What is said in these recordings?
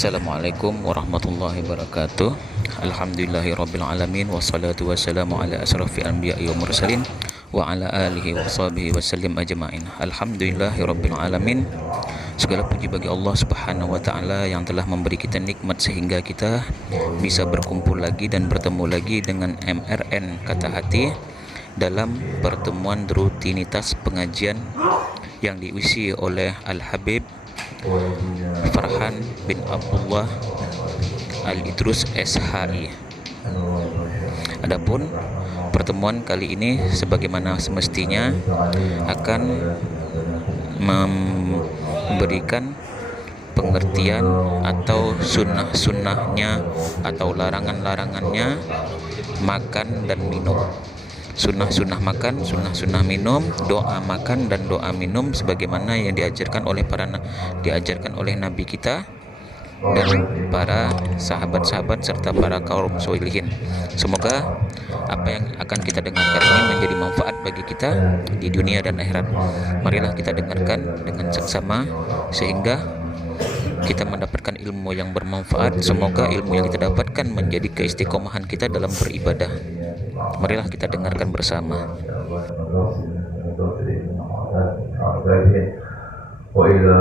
Assalamualaikum warahmatullahi wabarakatuh. Alhamdulillahirabbil alamin wassalatu wassalamu ala asrofil anbiya'i wal mursalin wa ala alihi wa sahbihi wasallim ajma'in. Alhamdulillahirabbil alamin. Segala puji bagi Allah Subhanahu wa taala yang telah memberi kita nikmat sehingga kita bisa berkumpul lagi dan bertemu lagi dengan MRN Kata Hati dalam pertemuan rutinitas pengajian yang diisi oleh Al-Habib Farhan bin Abdullah Al-Idrus SHI. Adapun pertemuan kali ini sebagaimana semestinya akan memberikan pengertian atau sunnah-sunnahnya atau larangan-larangannya makan dan minum. Sunnah-sunnah makan, sunnah-sunnah minum, doa makan dan doa minum sebagaimana yang diajarkan oleh Nabi kita dan para sahabat-sahabat serta para kaum solihin. Semoga apa yang akan kita dengarkan ini menjadi manfaat bagi kita di dunia dan akhirat. Marilah kita dengarkan dengan seksama sehingga kita mendapatkan ilmu yang bermanfaat. Semoga ilmu yang kita dapatkan menjadi keistiqomahan kita dalam beribadah. Marilah kita dengarkan bersama. Wa ila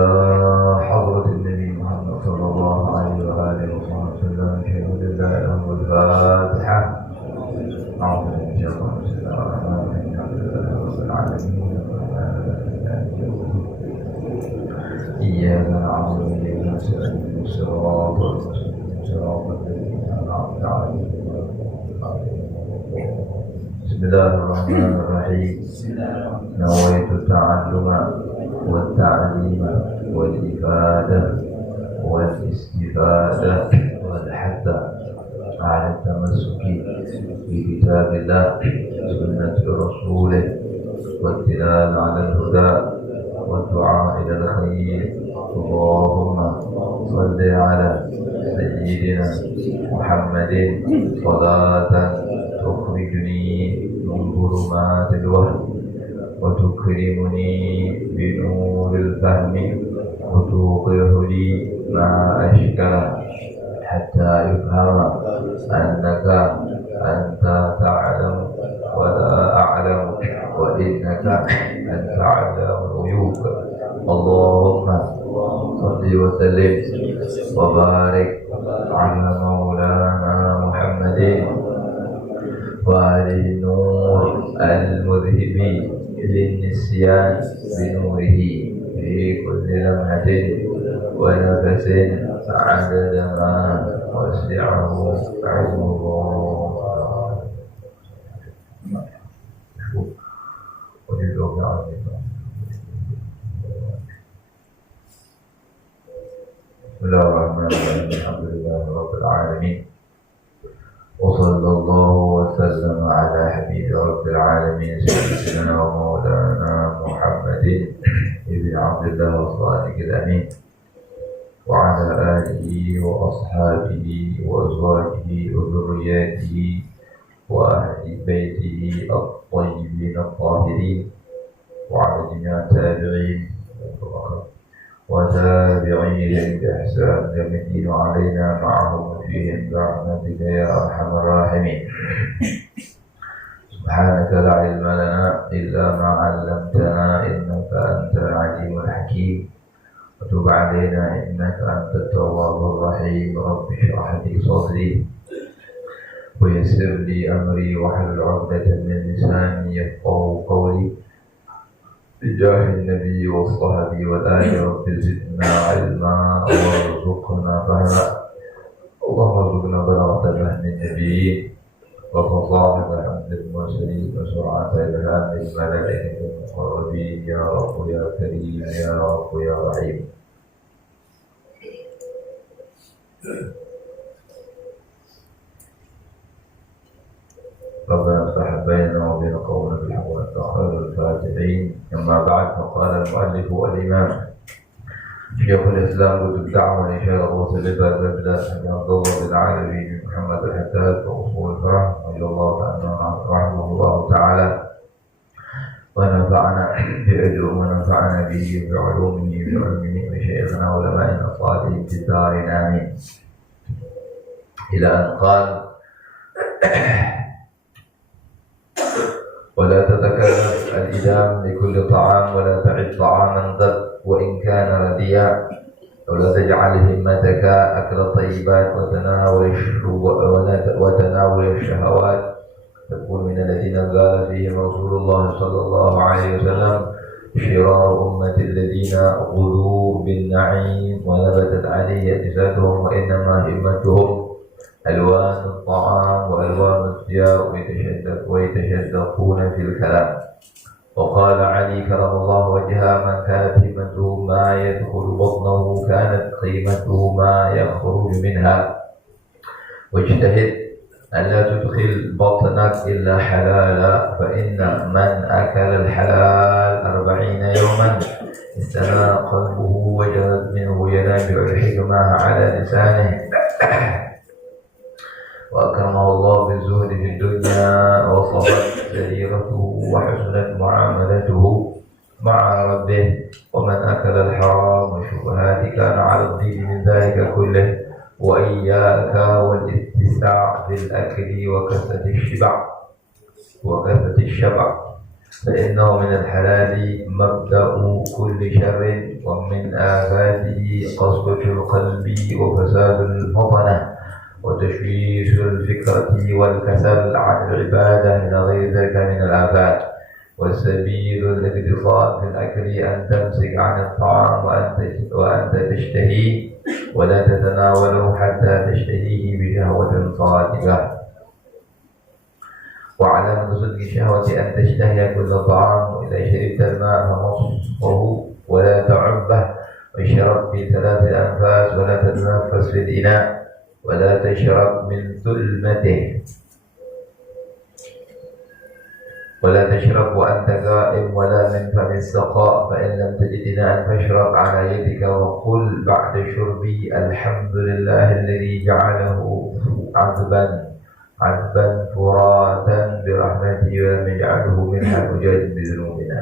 hadratin Nabi Muhammad sallallahu alaihi wa alihi wasallam. Al-Fatihah. Iyyaka na'budu wa iyyaka nasta'in. Shiratal ladzina an'amta 'alaihim. Bismillahirrahmanirrahim. Nawaitu ta'alluma wa ta'lima wal ifadah wal istifadah wal hatta ala tamassuki bi kitabillah sunnati rasulih wa tilal ala al-huda wa du'a ila al-khair. Allahumma salli ala sayyidina Muhammadin salatan tukhrijuni min dhulumatil wahm wa tukrimuni bi nuril fahmi wa tuqirhu li ma ashkala hatta yufhama annaka anta ta'lam wa la a'lam wa innaka anta 'allamul ghuyub. Allahumma salli wa sallim wa barik ala maulana Muhammadin wa alihi nur al-mudhibi lin-nisyan bi nurihi fi kulli lamhatin wa nafasin 'adada ma wasi'ahu 'ilmuhu. Bismillahirrahmanirrahim. Alhamdulillahirabbil alamin. وصلى الله وسلم على حبيب رب العالمين سيدنا ومولانا محمد بن عبد الله الصادق الأمين وعلى آله وأصحابه وأزواجه وذرياته وأهل بيته الطيبين الطاهرين وعلى جميع التابعين وتابعيهم بإحسان يوم الدين علينا معهم فيهم برحمتك يا أرحم الراحمين. سبحانك لا علم لنا إلا ما علمتنا إنك أنت العليم الحكيم وتب علينا إنك أنت التواب الرحيم. رب اشرح لي صدري ويسر لي أمري واحلل عقدة من لساني يفقهوا قولي بجاه النبي والصحب والآل. رب زدنا علما وارزقنا فهما. اللهم ارزقنا بلاغة فهم النبيين وفصاحة حمد المرسلين وسرعة إلهام الملائكة المقربين يا رب يا كريم يا رب يا رحيم. ربنا افتح بيننا وبين قومنا بالحق وانت خير الفاتحين. اما بعد، فقال المؤلف والامام شيخ الاسلام بالدعوه لشيخ الغوث للبلد عبد الله بن العالمين محمد الحداد واصول الفهم رضي الله رحمه الله تعالى ونفعنا بهم بعلومه بعلمه وشيخنا علمائنا الصالحين في الدارين آمين. إلى أن قال ولا تتكلف الإدام لكل طعام ولا تعد طعاما قد وإن كان رديا ولا تجعل همتك أكل الطيبات وتناول الشهوات تكون من الذين قال فيهم رسول الله صلى الله عليه وسلم شرار أمة الذين غدوا بالنعيم ونبتت عليه أجسادهم وإنما همتهم ألوان الطعام وألوان الثياب ويتشدقون في الكلام. وقال علي كرم الله وجهه من كانت همته ما يدخل بطنه كانت قيمته ما يخرج منها. واجتهد أن لا تدخل بطنك إلا حلالا فإن من أكل الحلال 40 يوما استنى قلبه وجدت منه ينابع الحكمة على لسانه وأكرمه الله بالزهد في الدنيا وصفت سريرته وحسنت معاملته مع ربه. ومن أكل الحرام والشبهات كان على الضيق من ذلك كله. وإياك والاستساع في الأكل وكثرة الشبع فإنه من الحلال مبدأ كل شر ومن آفاته قسوة القلب وفساد الفطنة وتشويش الفكرة والكسل عن العبادة إلى غير ذلك من الآفات. والسبيل الاقتصاد في الأكل أن تمسك عن الطعام وأنت تشتهيه ولا تتناوله حتى تشتهيه بشهوة صادقة. وعلامة صدق الشهوة أن تشتهي كل طعام وإذا شربت الماء فنصفه ولا تعبه واشرب في 3 أنفاس ولا تتنفس في الإناء ولا تشرب من ثلمته ولا تشرب وأنت قائم ولا من فم السقاء فإن لم تجد إناء فاشرب على يدك وقل بعد شربي الحمد لله الذي جعله عذبا فراتا برحمته ولم يجعله منها فجاج بذنوبنا.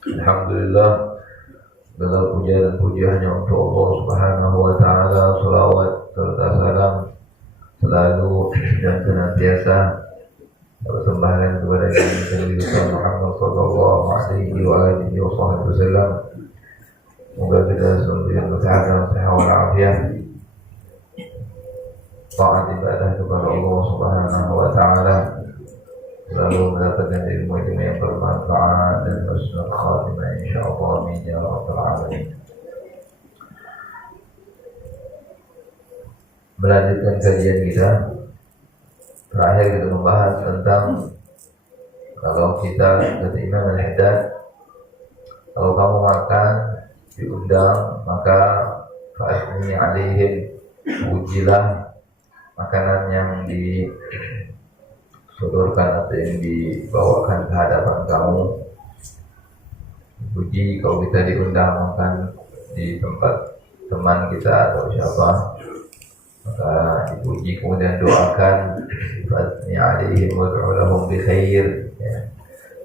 Alhamdulillah, segala puja dan puji hanya untuk Allah Subhanahu wa taala. Salawat serta salam selalu dan senantiasa bersembahkan kepada Nabi Muhammad sallallahu alaihi wasallam. Semoga kita selalu kesehatan, sehat walafiat, taat ibadah kepada Allah Subhanahu wa taala, selalu mendapatkan ilmu yang bermanfaat dan husnul khatimah insyaallah amin ya rabbal alamin. Melanjutkan kajian kita, terakhir kita membahas tentang kalau kita kata Imam Al-Haddad, kalau kamu makan diundang maka fa'asmi alaihim, pujilah makanan yang disodorkan atau yang dibawakan ke hadapan kamu. Puji kalau kita diundang makan di tempat teman kita atau siapa, maka dipuji kemudian doakan fa'asmi alaihim wad'u lahum bi khair, ya.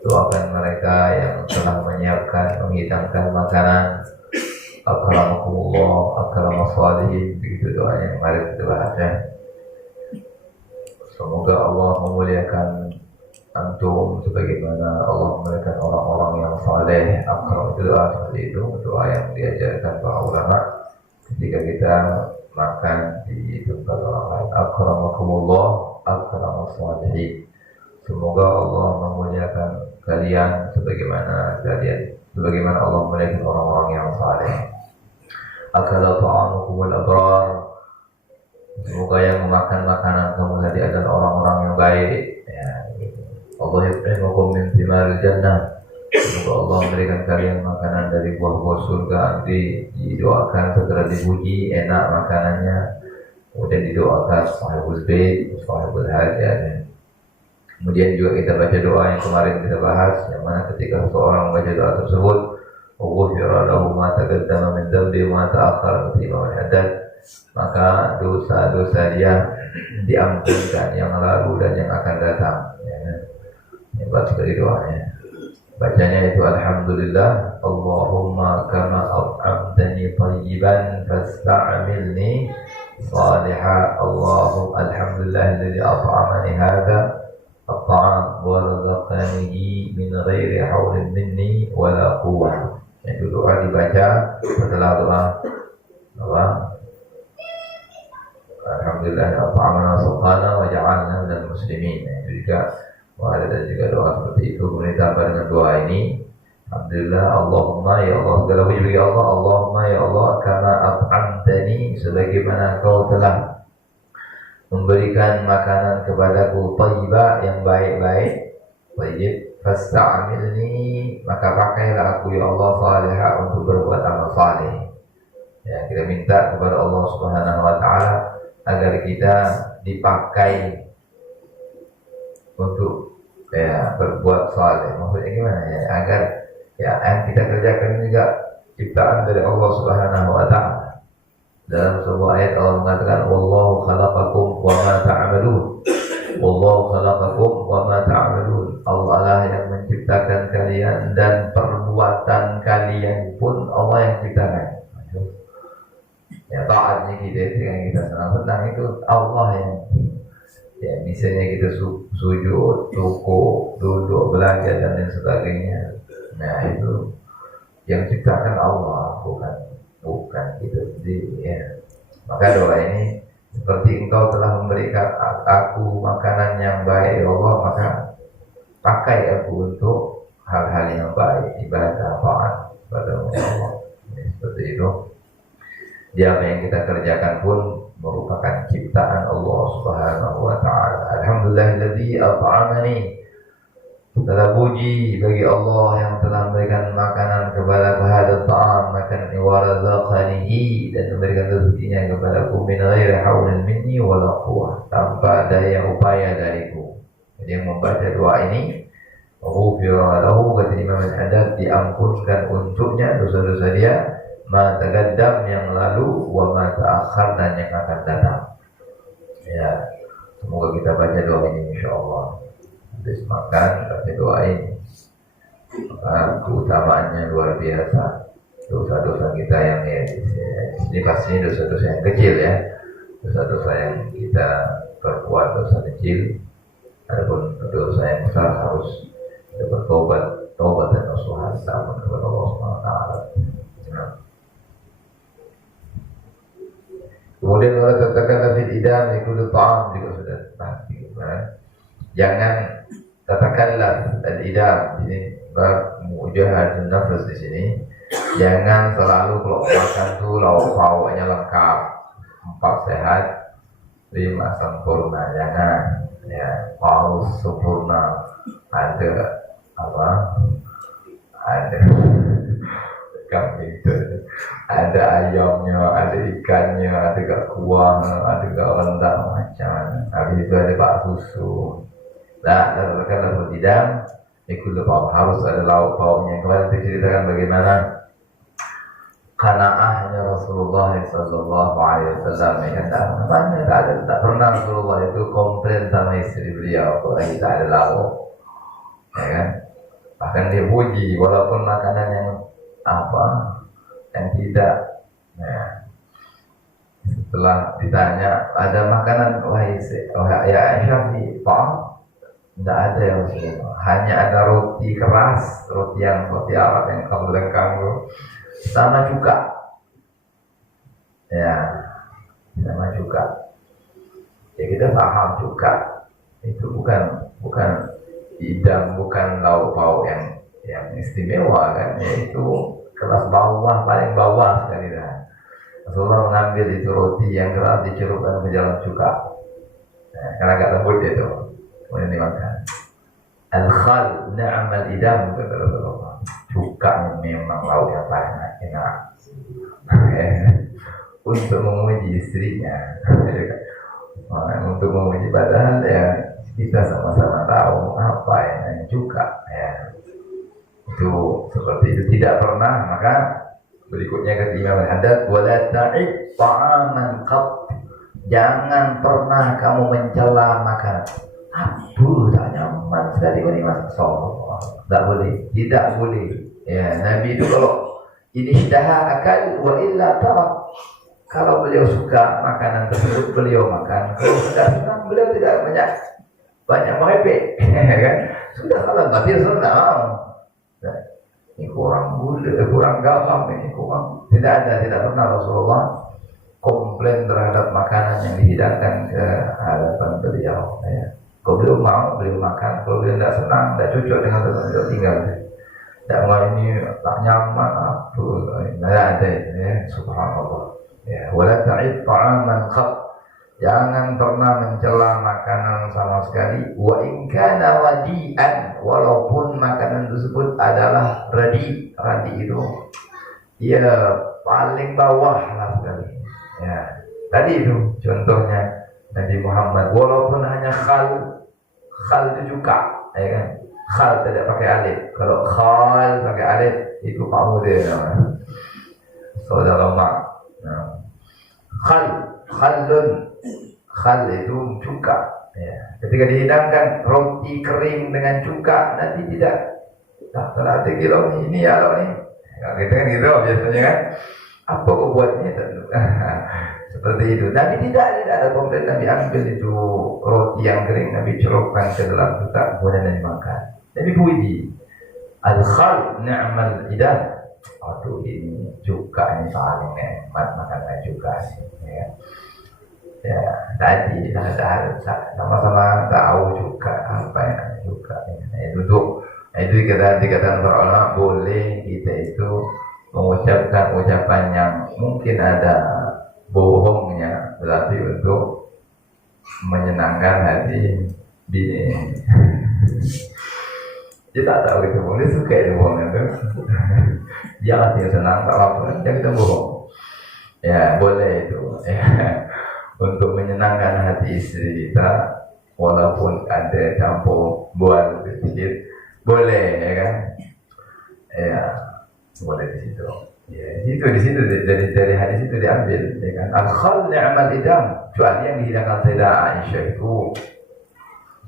Doakan mereka yang telah menyiapkan, menghidangkan makanan. Akramakumullah, akramas salihin, begitu doa yang mari kita bahas ya. Semoga Allah memuliakan antum sebagaimana Allah memuliakan orang-orang yang saleh. Akram itu doa seperti itu, doa yang diajarkan para ulama ketika kita makan di tempat orang lain. Akramakumullah, akramas salihin. Semoga Allah memuliakan kalian sebagaimana Allah memuliakan orang-orang yang saleh. Akala ta'amukumul abrar. Semoga yang memakan makanan kamu tadi adalah orang-orang yang baik, ya, gitu. Allah yut'imukum min thimaril jannah. Semoga Allah memberikan kalian makanan dari buah-buah surga. Nanti didoakan segera dipuji, enak makanannya. Kemudian didoakan sahibul bait, sahibul hajat. Kemudian juga kita baca doa yang kemarin kita bahas, yang mana ketika seseorang membaca doa tersebut, ghufira lahu ma taqaddama min dhanbi wa ma ta'akhkhara min al-hadat, maka dosa-dosa dia diampunkan yang lalu dan yang akan datang. Ya, hebat sekali doanya. Bacanya itu alhamdulillah, Allahumma kama at'amtani tayyiban fasta'milni salihah. Alhamdulillah alladzi at'amani hadza at-ta'am wa razaqanihi min ghairi haulin minni wala quwwah. Itu doa dibaca setelah doa apa? Alhamdulillah at'amana saqana wa ja'alna minal muslimin. Itu juga ada juga doa seperti itu. Kemudian tambah dengan doa ini, alhamdulillah, Allahumma ya Allah, segala puji bagi Allah, Allahumma ya Allah, kama at'amtani, sebagaimana Kau telah memberikan makanan kepadaku thayyibah, yang baik-baik, thayyib, fasta'amilni, maka pakailah aku ya Allah salihah untuk berbuat amal saleh. Ya, kita minta kepada Allah Subhanahu wa taala agar kita dipakai untuk berbuat saleh. Maksudnya gimana ya? Agar yang kita kerjakan juga ciptaan dari Allah Subhanahu wa taala. Dalam sebuah ayat Allah mengatakan, wallahu khalaqakum wa ma ta'malun. Wallahu khalaqakum wa ma ta'malun. Allah lah yang menciptakan kalian dan perbuatan kalian pun Allah yang ciptakan. Ya, taatnya kita yang kita senang-senang itu Allah yang, ya, misalnya kita sujud, rukuk, duduk, belajar dan lain sebagainya. Nah, itu yang ciptakan Allah, bukan kita sendiri. Ya. Maka doa ini, seperti Engkau telah memberikan aku makanan yang baik, ya Allah, maka pakai aku untuk hal-hal yang baik, ibadah, taat kepada Allah. Seperti itu. Apa yang kita kerjakan pun merupakan ciptaan Allah Subhanahu wa taala. Alhamdulillahilladzi at'amani. Segala puji bagi Allah yang telah memberikan makanan kepada hadzal ta'am, makanan wa razaqanihi, dan memberikan rezekinya kepadaku min ghairi haulin minni wala quwwah, tanpa daya upaya dariku. Jadi yang membaca doa ini, ghufira lahu, kata Imam Al-Haddad, diampunkan untuknya dosa-dosa dia, ma taqaddam, yang lalu, wa ma ta'akhkhar, dan yang akan datang. Ya, semoga kita baca doa ini insyaallah. Habis makan baca doa ini. Keutamaannya luar biasa. Dosa-dosa kita yang ini pasti dosa-dosa yang kecil ya. Dosa-dosa yang kita perbuat, dosa kecil. Adapun dosa yang besar harus kita bertobat, taubat dan nasuha, takut kepada Allah Subhanahu wa taala. Kemudian Allah katakan fil idam ikut ta'am, juga sudah pasti. Jangan katakanlah al-idam ini mujahadah nafas di sini. Jangan selalu kalau makan tuh lauk pauknya lengkap, 4 sehat, 5 sempurna. Jangan ya, paus sempurna, ada apa? Ada itu, ada ayamnya, ada ikannya, ada gak kuah, ada gak rendang, macam. Habis itu ada bak susu. Nah, kalau tidak, ikut pauk, harus ada lauk pauknya. Kemarin diceritakan bagaimana qanaahnya Rasulullah sallallahu alaihi wasallam. Namanya tak pernah Rasulullah itu komplain sama istri beliau kalau tidak ada lauk, ya kan? Bahkan dia puji walaupun makanan yang yang tidak. Nah, setelah ditanya ada makanan, wahai Aisyah, di pauk tidak ada ya Rasulullah, hanya ada roti keras, roti Arab yang kamu lengkang sama juga, ya, sama juga. Ya kita paham juga itu bukan idam, bukan lauk pauk yang istimewa kan, yaitu kelas bawah, paling bawah sekali dah. Rasulullah mengambil itu roti yang keras, dicelupkan ke dalam cuka. Nah, karena agak lembut itu, kemudian dimakan. Al-khal na'amal idam, kata Rasulullah. Cuka memang lauk yang paling enak. Untuk memuji istrinya, untuk memuji, padahal ya kita sama-sama tahu apa yang cuka ya. Itu seperti itu tidak pernah. Maka berikutnya kata Imam Al-Haddad, wala ta'ib ta'aman qat, jangan pernah kamu mencela makanan. Aduh, tak nyaman sekali ini mas. Tak boleh, tidak boleh. Ya, Nabi itu kalau ini ishtaha akal wa illa tarak. Kalau beliau suka makanan tersebut beliau makan. Kalau tidak senang beliau tidak banyak merepek. Kan? Sudah salah batil sudah tidak mau. Ini kurang gula, kurang garam, ini kurang. Tidak pernah Rasulullah komplain terhadap makanan yang dihidangkan ke hadapan beliau. Ya. Kalau beliau mau, beliau makan. Kalau beliau tidak senang, tidak cocok dengan beliau tinggal. Tidak mau ini tak nyaman, tidak ada ya. Subhanallah. Ya, wala ta'id ta'aman qat. Jangan pernah mencela makanan sama sekali. Wa in kana radi'an, walaupun makanan tersebut adalah radi. Radi itu ya paling bawah lah sekali. Ya, tadi itu contohnya Nabi Muhammad. Walaupun hanya khal itu cuka, ya kan? Khal tidak pakai alif. Kalau khal pakai alif itu kamu dia namanya. Saudara mak. Khalun itu cuka. Ya. Ketika dihidangkan roti kering dengan cuka, nanti tidak terlatih kilo ini ya lo nih. Kita kan gitu biasanya kan. Apa kau buat ini? Seperti itu. Nabi tidak ada komplain. Nabi ambil itu roti yang kering, Nabi celupkan ke dalam cuka, kemudian Nabi makan. Nabi puji. Al-khal ni'mal idah. Aduh ini cuka ini paling nikmat makanan cuka ini. Ya, tadi sama-sama tahu juga apa yang cuka ini. Itu dikatakan para ulama boleh kita itu mengucapkan ucapan yang mungkin ada bohongnya, tetapi untuk menyenangkan hati bini. Kita tahu itu bohong, dia suka itu bohong itu. Jangan dia senang, tak apa-apa, jangan kita bohong. Ya boleh itu. Ya. Untuk menyenangkan hati istri kita, walaupun ada campur buah sedikit, boleh, ya kan? Ya, boleh di situ. Ya, di situ dari hadis itu diambil, ya kan? Al-khal ni'mal idam, kecuali yang dihidangkan Sayyidah Aisyah itu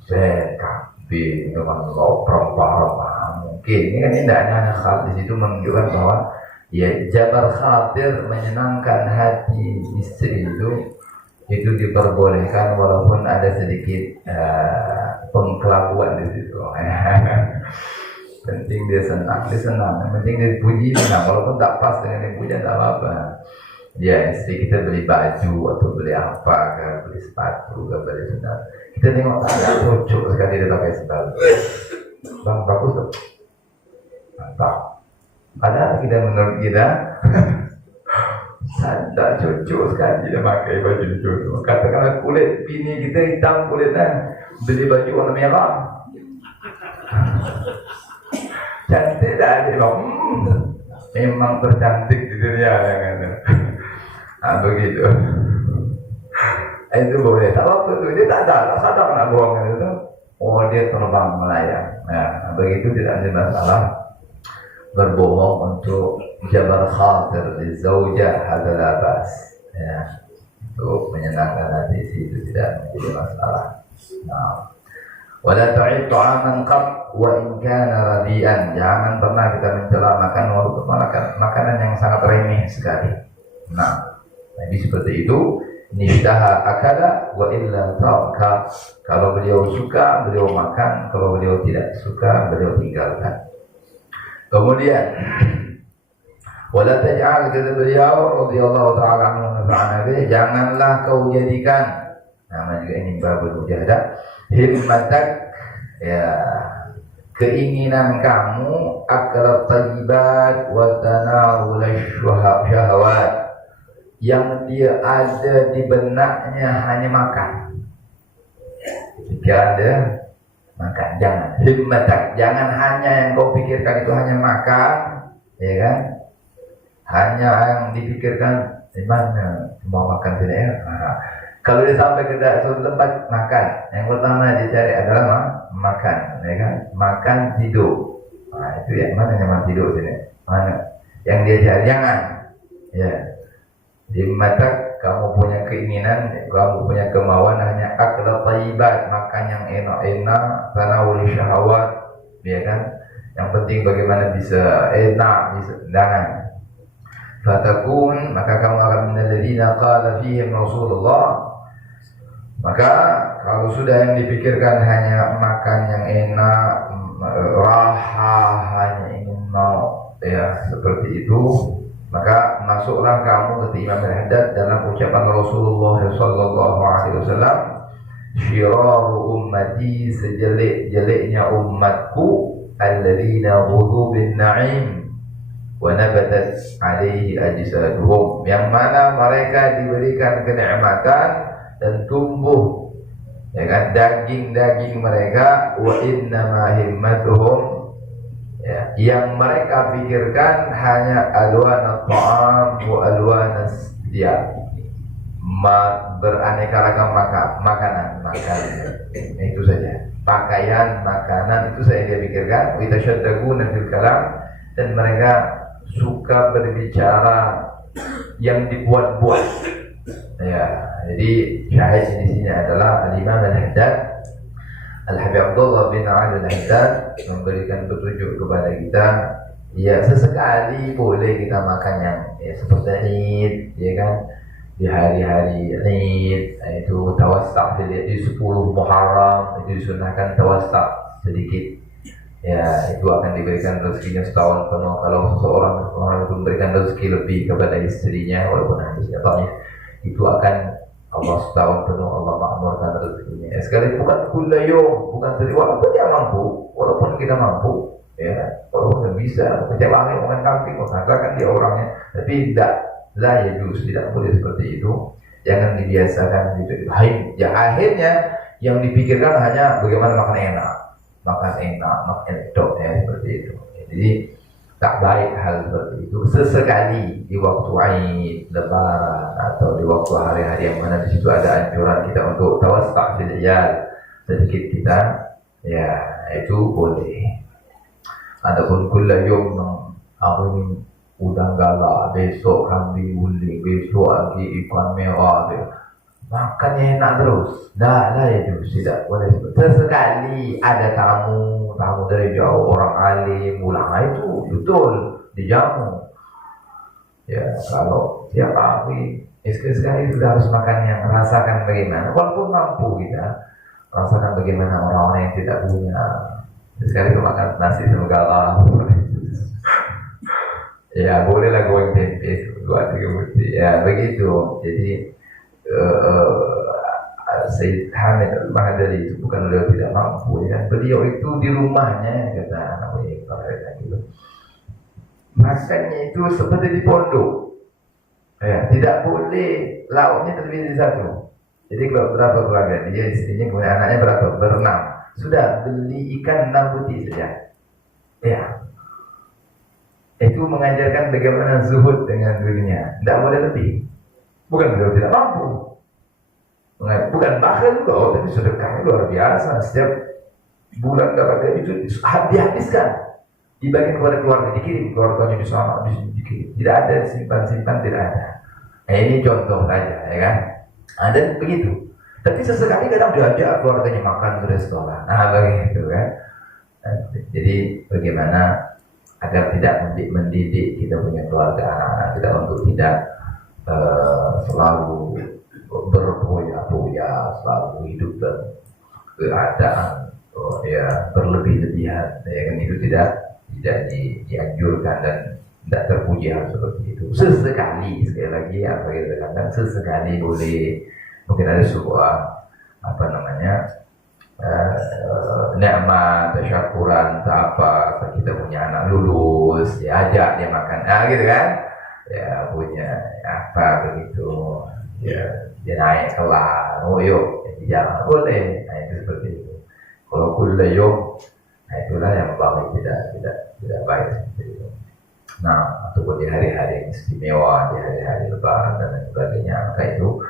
sekambing dengan rempah-rempah mungkin. Ini kan indahnya hanya khal di situ menunjukkan bahwa ya jabar khatir menyenangkan hati istri itu diperbolehkan walaupun ada sedikit pengkelabuan di situ. Penting dia senang, penting dia puji senang, walaupun tak pas dengan yang puja tak apa-apa. Ya istri kita beli baju atau beli apa, beli sepatu, beli sendal, kita tengok tak cocok sekali dia pakai sendal. Bang bagus tuh, mantap. Padahal kita menurut kita tak cocok sekali dia pakai baju itu. Katakanlah kulit bini kita hitam kulitnya, beli baju warna merah, cantik dah dia bang. Memang tercantik di dunia kan. Begitu. Itu boleh. Tak apa tu dia tak sadar nak buang itu. Oh dia terbang melayang. Nah begitu tidak ada masalah. Berbohong untuk jabar khatir di zaujah adalah bas, ya, untuk menyenangkan hati itu tidak menjadi masalah. Nah, wala ta'id ta'aman qat wa in kana radian. Jangan pernah kita mencela makan walaupun makanan yang sangat remeh sekali. Nah, jadi seperti itu. Nishtaha akala wa illa taraka. Kalau beliau suka beliau makan, kalau beliau tidak suka beliau tinggalkan. Kemudian wala taj'al, kata beliau radhiyallahu ta'ala anhu nafa'ana bih, janganlah kau jadikan, nama juga ini babul mujahadah, himmatak, ya keinginan kamu akal tayyibat wa tanawul syahawat, yang dia ada di benaknya hanya makan. Jika ada makan, jangan himmatak, jangan hanya yang kau pikirkan itu hanya makan, ya kan? Hanya yang dipikirkan di mana mau makan tidak ya? Kalau dia sampai ke suatu tempat makan, yang pertama dicari adalah makan, ya kan? Makan tidur. Nah, itu yang mana yang tidur sini? Mana? Yang dia cari jangan, ya. Himmatak, kamu punya keinginan, kamu punya kemauan hanya akal thayyibat, makan yang enak-enak, tanawul syahwat, ya kan? Yang penting bagaimana bisa enak, bisa jangan. Fatakun, maka kamu akan minalladzina qala fihim Rasulullah. Maka kalau sudah yang dipikirkan hanya makan yang enak, raha, hanya ingin mau ya seperti itu, maka masuklah kamu kata Imam Al-Haddad dalam ucapan Rasulullah sallallahu alaihi wasallam, syiraru ummati, sejelek-jeleknya umatku, alladzina ghudhu bin na'im wa nabatat alaihi ajsaduhum, yang mana mereka diberikan kenikmatan dan tumbuh ya kan daging-daging mereka, wa innama himmatuhum, ya, yang mereka pikirkan hanya alwan at-ta'am wa alwan as-siyab, beraneka ragam makanan itu saja, pakaian, makanan itu saja dia pikirkan. Wa tashaddaquna fil kalam, dan mereka suka berbicara yang dibuat-buat. Ya, jadi syahid di sini adalah Al-Imam Al-Haddad, Al-Habib Abdullah bin Ali Al-Haddad memberikan petunjuk kepada kita, ya sesekali boleh kita makan yang ya, seperti Eid, ya kan, di hari-hari Eid itu tawassa' di 10 Muharram itu disunahkan tawassa' sedikit. Ya, itu akan diberikan rezekinya setahun penuh kalau seseorang itu memberikan rezeki lebih kepada istrinya, walaupun hadisnya dhaif, itu akan Allah setahun penuh Allah makmurkan rezekinya. Ya, sekali bukan kullayo, bukan sering, walaupun dia mampu, walaupun kita mampu, ya, walaupun nggak bisa, kerja banget makan kambing, mengatakan dia orangnya, tapi tidak, lah ya tidak boleh seperti itu. Jangan dibiasakan gitu. Ya akhirnya yang dipikirkan hanya bagaimana makan enak, makan enak, ya seperti itu. Jadi tak baik hal seperti itu. Sesekali di waktu Aid, Lebaran, atau di waktu hari-hari yang mana di situ ada anjuran kita untuk tawassa' fil iyal, sedikit kita, ya itu boleh. Adapun kullayum aku ini udang galak, besok kambing guling, besok lagi ikan merah, makannya enak terus, dah ya itu tidak boleh. Sesekali ada tamu dari jauh, orang alim, ulama, itu betul dijamu. Ya kalau tiap hari sekali sudah harus makan yang rasakan bagaimana, walaupun mampu kita rasakan bagaimana orang-orang yang tidak punya. Sekali makan nasi sama galah, ya bolehlah goreng tempe 2-3 butir, ya begitu. Jadi Sayyid Hamid Al-Mahdali itu bukan beliau tidak mampu, ya. Beliau itu di rumahnya, kata anak gitu, makannya itu seperti di pondok, ya, tidak boleh lauknya terlebih dari satu. Jadi kalau berapa keluarga, dia istrinya kemudian anaknya berapa, berenam, sudah beli ikan 6 butir saja, ya. Itu mengajarkan bagaimana zuhud dengan dunia, tidak boleh lebih. Bukan beliau tidak mampu, bukan bakhil loh, tapi sedekahnya luar biasa. Setiap bulan dapat itu dihabiskan, dibagikan kepada keluarga, dikirim keluarganya di sana, di sini dikirim. Tidak ada simpan-simpan, tidak ada. Ini contoh saja, ya kan? Ada begitu. Tapi sesekali kadang diajak keluarganya makan ke restoran, begitu kan? Jadi bagaimana agar tidak mendidik kita punya keluarga anak-anak kita untuk tidak selalu berpoya-poya, selalu hidup dalam keadaan ya berlebih-lebihan, ya kan, itu tidak dianjurkan dan tidak terpuji hal seperti itu. Sesekali, sekali lagi apa kita katakan, sesekali boleh. Mungkin ada sebuah nikmat, tasyakuran, tak apa, kita punya anak lulus, ya ajak dia makan, gitu kan, ya punya apa begitu, ya dia naik kelas, yuk jalan boleh, itu seperti itu. Kalau kullayum, itulah yang baik, tidak baik seperti itu. Nah, ataupun di hari-hari istimewa, di hari-hari lebaran dan lain sebagainya, maka itu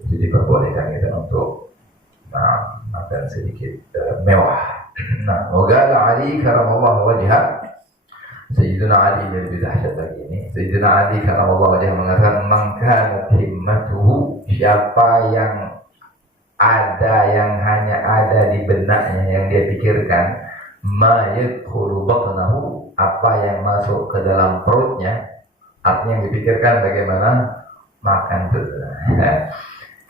diperbolehkan kita untuk makan sedikit mewah. Nah, waqala Ali karamallahu wajhah, Sayyidina Ali yang lebih dahsyat lagi ini. Sayyidina Ali karamallahu wajhah mengatakan, man kanat himmatuhu, siapa yang hanya ada di benaknya, yang dia pikirkan ma yadkhulu batnahu, apa yang masuk ke dalam perutnya. Artinya yang dipikirkan bagaimana makan itu.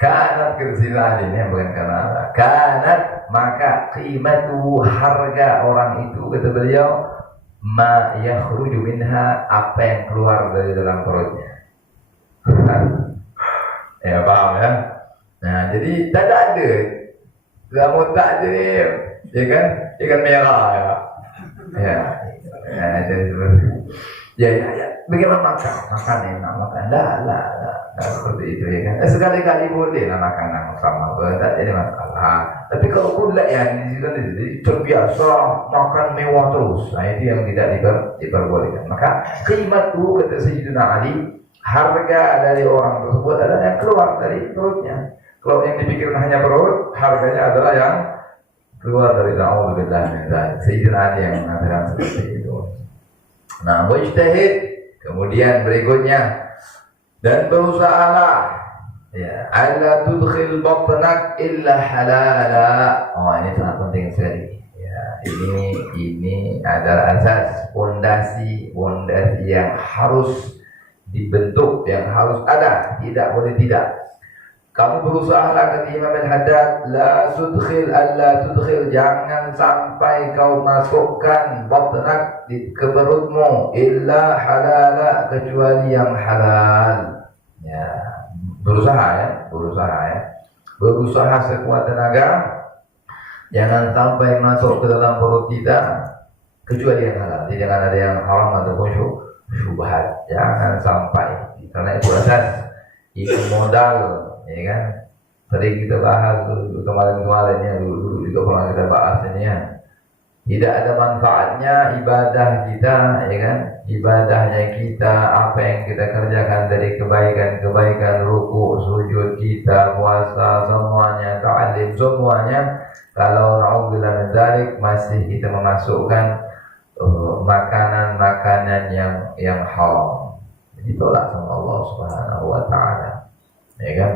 Kanat kersilah ini bukan karena kanat, maka qimatu, harga orang itu, kata beliau, ma yakhruju minha, apa yang keluar dari dalam perutnya. Ya paham ya. Nah jadi tak ada kamu tak ada ni, ya kan, ikan merah ya. Jadi ya, bagaimana makan enak, makan lah, seperti itu ya kan. Sekali-kali boleh lah makan sama, tak jadi masalah. Tapi kalau pula yang jadi terbiasa makan mewah terus, nah itu yang tidak diperbolehkan. Maka qimah itu, kata Sayyidina Ali, harga dari orang tersebut adalah yang keluar dari perutnya. Kalau yang dipikirkan hanya perut, harganya adalah yang keluar dari na'udzubillah min dzalik. Sayyidina Ali yang mengatakan seperti itu. Nah, mujtahid, kemudian berikutnya, dan berusahalah ya, alla tudkhil batnak illa halala. Oh, ini sangat penting sekali. Ya, ini adalah asas, pondasi yang harus dibentuk, yang harus ada, tidak boleh tidak. Kamu berusahalah, kata Imam Al-Haddad, la tudkhil, jangan sampai kau masukkan batnak ke perutmu illa halala, kecuali yang halal. Ya, berusaha sekuat tenaga, jangan sampai masuk ke dalam perut kita kecuali yang halal. Jadi jangan ada yang haram ataupun syubhat, jangan sampai, karena itu asas, itu modal. Ya kan, sering kita bahas kemarin-kemarinnya, dulu juga pernah kita bahas ini ya. Tidak ada manfaatnya ibadah kita, ya kan, ibadahnya kita, apa yang kita kerjakan dari kebaikan, ruku, sujud kita, puasa, semuanya, ta'lim, semuanya, kalau na'udzubillah min dzalik masih kita memasukkan makanan yang haram, ditolak sama Allah Subhanahu wa taala. Ya kan?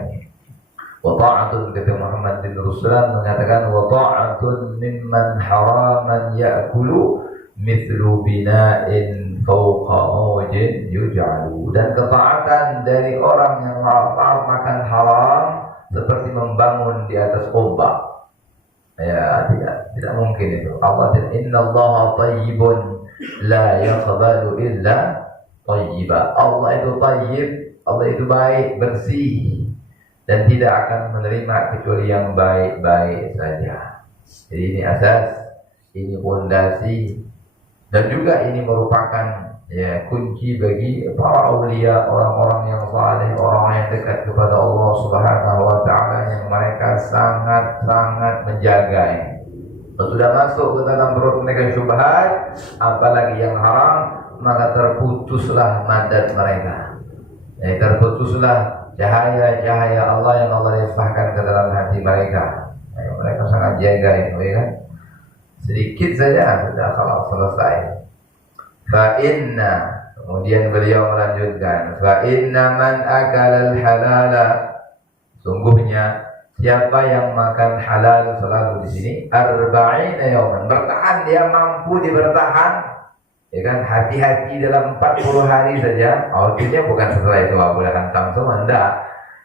Wa ta'atun, kata Muhammad bin Ruslan mengatakan, wa ta'atun mimman haraman ya'kulu mithlu bina'in fawqa mawjin yuj'alu, dan ketaatan dari orang yang makan haram seperti membangun di atas ombak. Ya, tidak mungkin itu. Allah, innallaha thayyibun la yaqbalu illa thayyiba. Allah itu thayyib, Allah itu baik, bersih, dan tidak akan menerima kecuali yang baik-baik saja. Jadi ini asas, ini fondasi, dan juga ini merupakan ya kunci bagi para aulia, orang-orang yang saleh, orang yang dekat kepada Allah Subhanahu wa taala, yang mereka sangat-sangat menjaga ini. Sudah masuk ke dalam perut mereka syubhat, apalagi yang haram, maka terputuslah madad mereka. Ya, terputuslah cahaya Allah yang Allah limpahkan ke dalam hati mereka. Ya, mereka sangat jaga itu, ya kan? Sedikit saja sudah kalau selesai. Fa inna, kemudian beliau melanjutkan, fa inna man akala al-halala, sungguhnya siapa yang makan halal, selalu di sini, arba'ina yawman, bertahan, dia mampu bertahan. Ya kan, hati-hati dalam 40 hari saja. Artinya bukan setelah itu boleh hantam semua, enggak.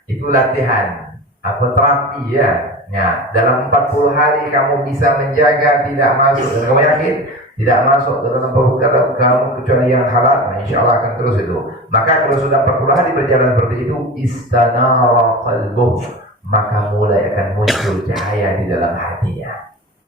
Itu latihan, terapi ya. Ya, dalam 40 hari kamu bisa menjaga tidak masuk, dan kamu yakin tidak masuk ke dalam perut kamu kecuali yang halal, nah insya Allah akan terus itu. Maka kalau sudah 40 hari berjalan seperti itu, istanara qalbuh, maka mulai akan muncul cahaya di dalam hatinya.